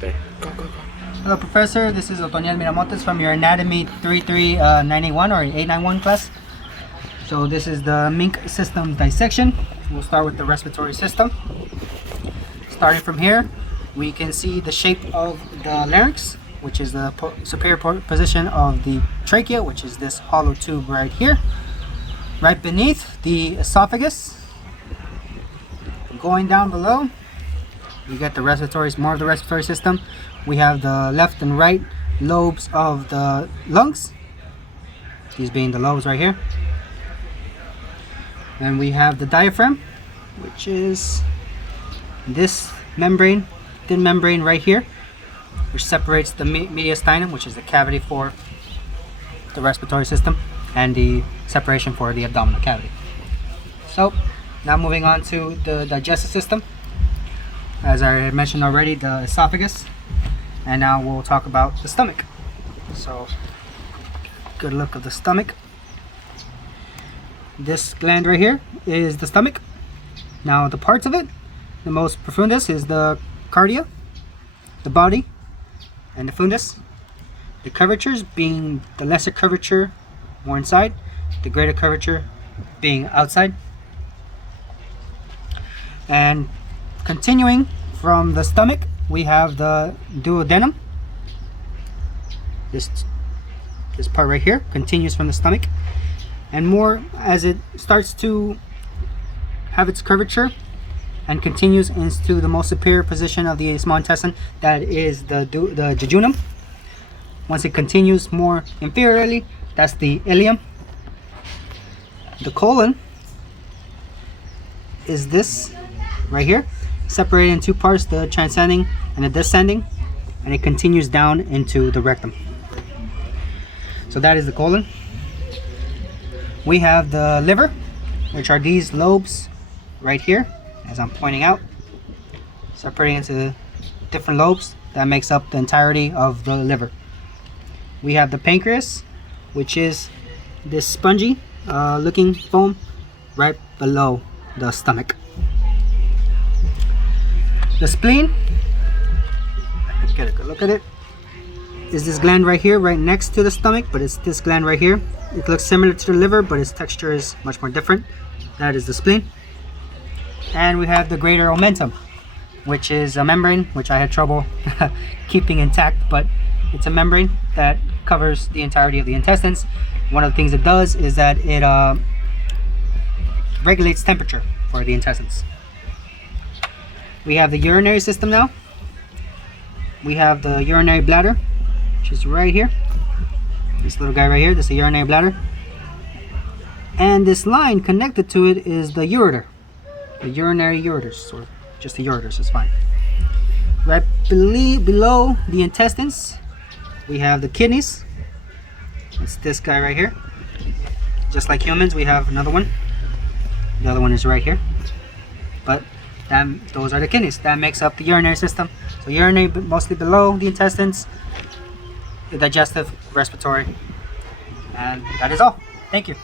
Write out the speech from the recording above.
There. Go, go, go. Hello, Professor. This is Otoniel Miramontes from your Anatomy 33981 or 891 class. So this is the Mink system dissection. We'll start with the respiratory system. Starting from here, we can see the shape of the larynx, which is the superior position of the trachea, which is this hollow tube right here. Right beneath the esophagus. Going down below, you get the more of the respiratory system. We have the left and right lobes of the lungs, these being the lobes right here. And we have the diaphragm, which is this membrane, thin membrane right here, which separates the mediastinum, which is the cavity for the respiratory system, and the separation for the abdominal cavity. So now moving on to the digestive system. As I had mentioned already, the esophagus, and now we'll talk about the stomach. So good look of the stomach. This gland right here is the stomach. Now the parts of it, the most profundus is the cardia, the body, and the fundus. The curvatures being the lesser curvature more inside, the greater curvature being outside. And continuing from the stomach, we have the duodenum. This part right here continues from the stomach, and more as it starts to have its curvature and continues into the most superior position of the small intestine, that is the jejunum. Once it continues more inferiorly, that's the ileum. The colon is this right here, separated in two parts, the transcending and the descending, and it continues down into the rectum. So that is the colon. We have the liver, which are these lobes right here, as I'm pointing out, separating into different lobes that makes up the entirety of the liver. We have the pancreas, which is this spongy looking foam right below the stomach. The spleen, let's get a good look at it, is this gland right here, right next to the stomach, but it's this gland right here. It looks similar to the liver, but its texture is much more different. That is the spleen. And we have the greater omentum, which is a membrane, which I had trouble keeping intact, but it's a membrane that covers the entirety of the intestines. One of the things it does is that it regulates temperature for the intestines. We have the urinary system now. We have the urinary bladder, which is right here. This little guy right here, this is the urinary bladder. And this line connected to it is the ureter. The urinary ureters, or just the ureters is fine. Right below the intestines, we have the kidneys. It's this guy right here. Just like humans, we have another one. The other one is right here. But those are the kidneys. That makes up the urinary system. So urinary mostly below the intestines, the digestive, respiratory, and that is all. Thank you.